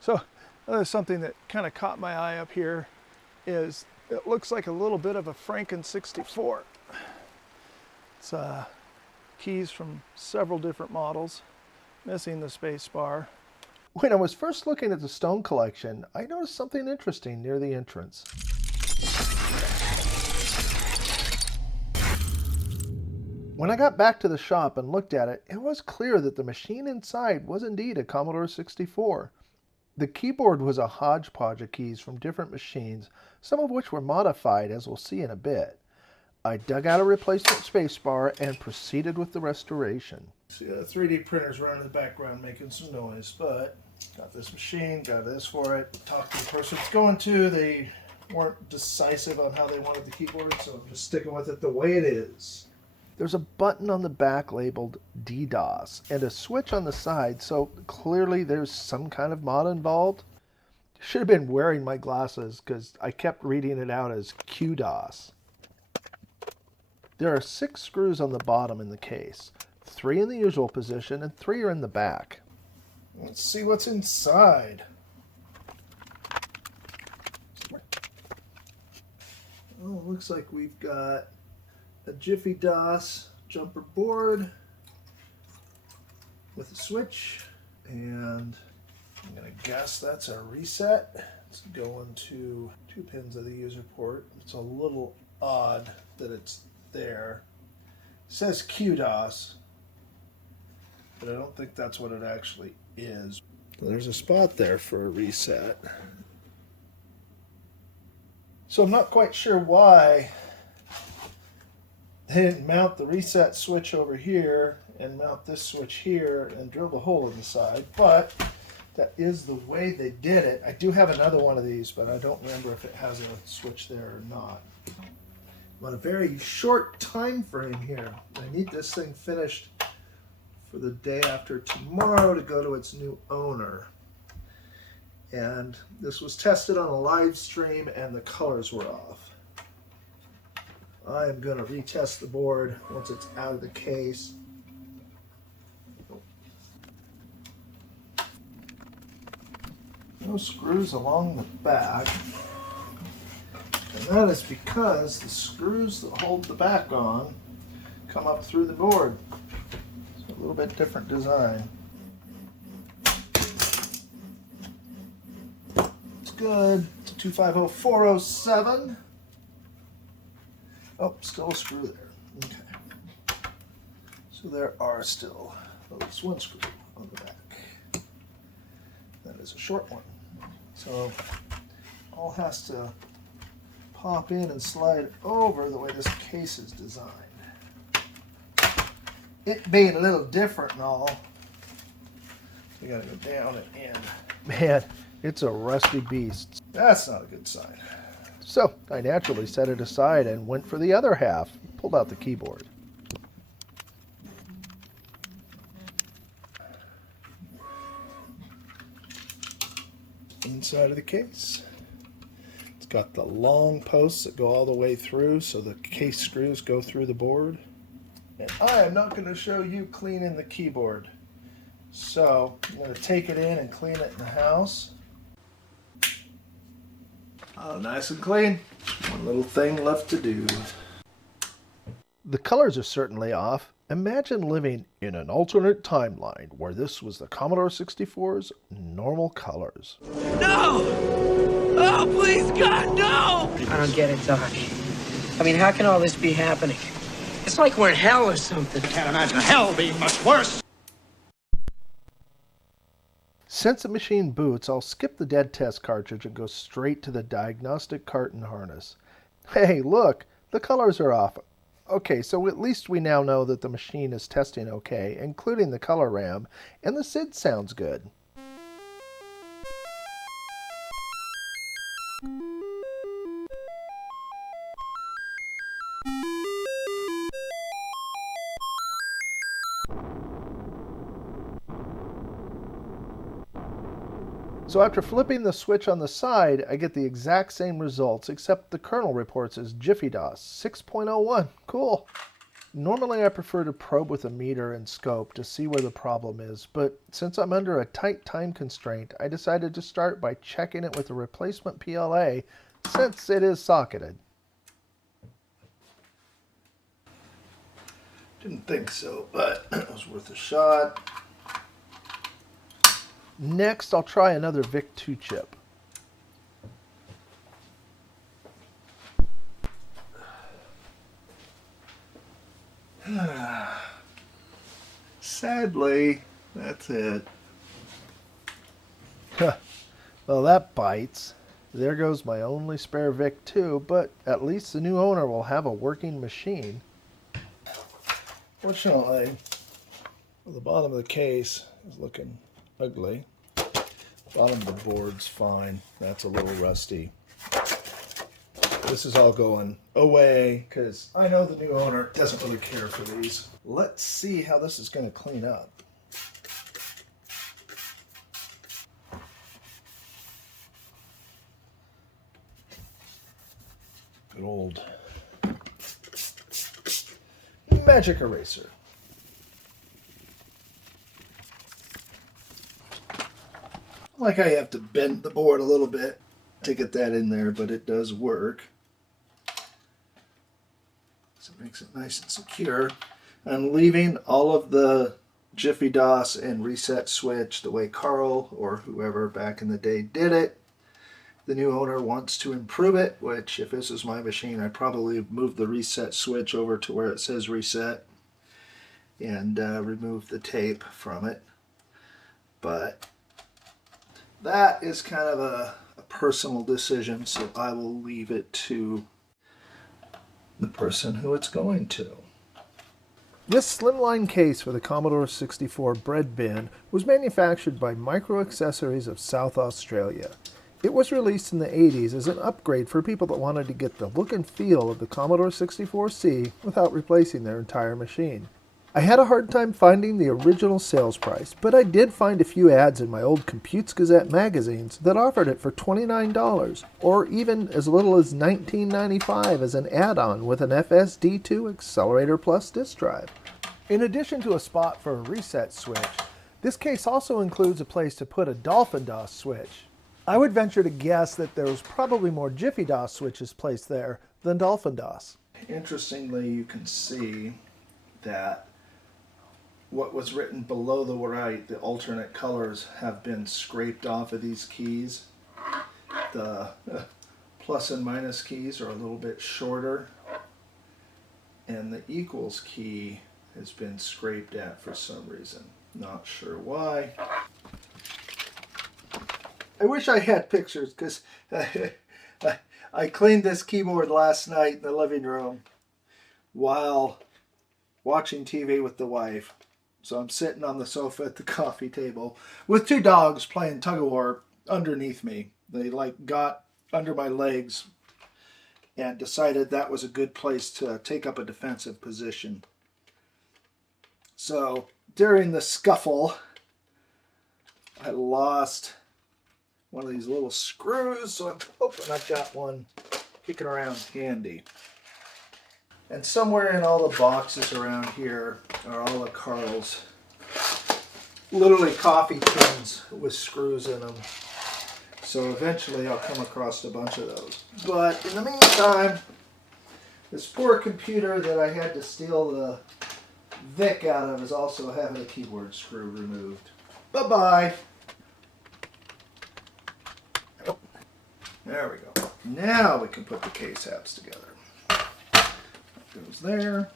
So something that kind of caught my eye up here is it looks like a little bit of a Franken 64. It's keys from several different models, missing the space bar. When I was first looking at the stone collection, I noticed something interesting near the entrance. When I got back to the shop and looked at it, it was clear that the machine inside was indeed a Commodore 64. The keyboard was a hodgepodge of keys from different machines, some of which were modified, as we'll see in a bit. I dug out a replacement spacebar and proceeded with the restoration. See, the 3D printer's running in the background making some noise, but got this machine, got this for it. Talked to the person it's going to. They weren't decisive on how they wanted the keyboard, so I'm just sticking with it the way it is. There's a button on the back labeled DDoS and a switch on the side, so clearly there's some kind of mod involved. Should have been wearing my glasses because I kept reading it out as QDOS. There are 6 screws on the bottom in the case, 3 in the usual position and 3 are in the back. Let's see what's inside. Oh, it looks like we've got a Jiffy DOS jumper board with a switch, and I'm going to guess that's a reset. It's going to 2 pins of the user port. It's a little odd that it's there. It says QDOS, but I don't think that's what it actually is. There's a spot there for a reset. So I'm not quite sure why they didn't mount the reset switch over here and mount this switch here and drill the hole in the side, but that is the way they did it. I do have another one of these, but I don't remember if it has a switch there or not. I'm on a very short time frame here. I need this thing finished for the day after tomorrow to go to its new owner. And this was tested on a live stream and the colors were off. I am going to retest the board once it's out of the case. No screws along the back. And that is because the screws that hold the back on come up through the board. It's a little bit different design. It's good. It's a 250407. Oh, still a screw there. Okay. So there are still at least 1 screw on the back. That is a short one. So all has to pop in and slide over the way this case is designed. It being a little different and all, we gotta go down and in. Man, it's a rusty beast. That's not a good sign. So I naturally set it aside and went for the other half. Pulled out the keyboard. Inside of the case. It's got the long posts that go all the way through, so the case screws go through the board. And I am not going to show you cleaning the keyboard. So I'm going to take it in and clean it in the house. Oh, nice and clean. One little thing left to do. The colors are certainly off. Imagine living in an alternate timeline where this was the Commodore 64's normal colors. No! Oh, please, God, no! I don't get it, Doc. I mean, how can all this be happening? It's like we're in hell or something. Can't imagine hell being much worse. Since the machine boots, I'll skip the dead test cartridge and go straight to the diagnostic carton harness. Hey, look, the colors are off. Okay, so at least we now know that the machine is testing okay, including the color RAM, and the SID sounds good. So after flipping the switch on the side, I get the exact same results, except the kernel reports as Jiffy DOS 6.01. Cool. Normally I prefer to probe with a meter and scope to see where the problem is, but since I'm under a tight time constraint, I decided to start by checking it with a replacement PLA since it is socketed. Didn't think so, but it was worth a shot. Next, I'll try another VIC-2 chip. Sadly, that's it. Well, that bites. There goes my only spare VIC-2, but at least the new owner will have a working machine. Fortunately, the bottom of the case is looking ugly. Bottom of the board's fine. That's a little rusty. This is all going away because I know the new owner doesn't really care for these. Let's see how this is going to clean up. Good old magic eraser. Like I have to bend the board a little bit to get that in there, but it does work. So it makes it nice and secure. I'm leaving all of the Jiffy DOS and reset switch the way Carl or whoever back in the day did it. The new owner wants to improve it, which if this is my machine, I'd probably move the reset switch over to where it says reset and remove the tape from it. But that is kind of a personal decision, so I will leave it to the person who it's going to. This slimline case for the Commodore 64 bread bin was manufactured by Micro Accessories of South Australia. It was released in the 80s as an upgrade for people that wanted to get the look and feel of the Commodore 64C without replacing their entire machine. I had a hard time finding the original sales price, but I did find a few ads in my old Computes Gazette magazines that offered it for $29, or even as little as $19.95 as an add-on with an FSD2 Accelerator Plus disk drive. In addition to a spot for a reset switch, this case also includes a place to put a Dolphin DOS switch. I would venture to guess that there was probably more Jiffy DOS switches placed there than Dolphin DOS. Interestingly, you can see that what was written below the right, the alternate colors, have been scraped off of these keys. The plus and minus keys are a little bit shorter, and the equals key has been scraped at for some reason. Not sure why. I wish I had pictures because I cleaned this keyboard last night in the living room while watching TV with the wife. So I'm sitting on the sofa at the coffee table with two dogs playing tug-of-war underneath me. They got under my legs and decided that was a good place to take up a defensive position. So during the scuffle, I lost one of these little screws, so I'm hoping I've got one kicking around handy. And somewhere in all the boxes around here are all of Carl's literally coffee tins with screws in them. So eventually I'll come across a bunch of those. But in the meantime, this poor computer that I had to steal the VIC out of is also having a keyboard screw removed. Bye-bye. Oh, there we go. Now we can put the case tabs together. Goes there.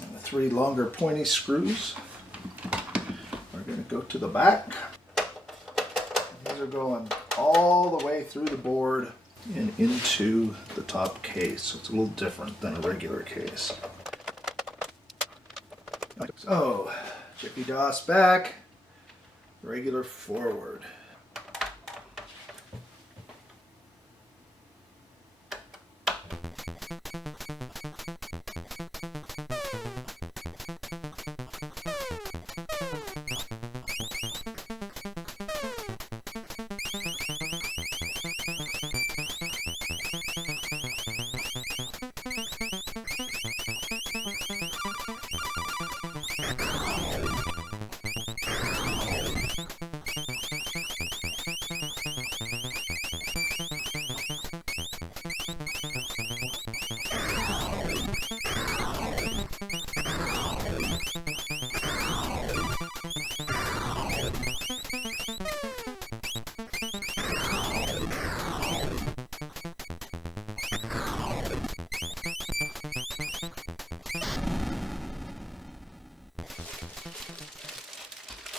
And the three longer pointy screws are going to go to the back. These are going all the way through the board and into the top case. So it's a little different than a regular case. So, Jiffy DOS back, regular forward.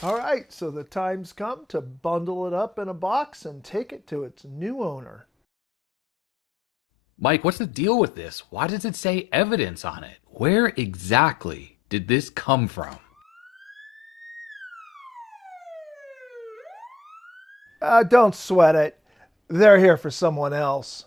All right, so the time's come to bundle it up in a box and take it to its new owner. Mike, what's the deal with this? Why does it say evidence on it? Where exactly did this come from? Don't sweat it. They're here for someone else.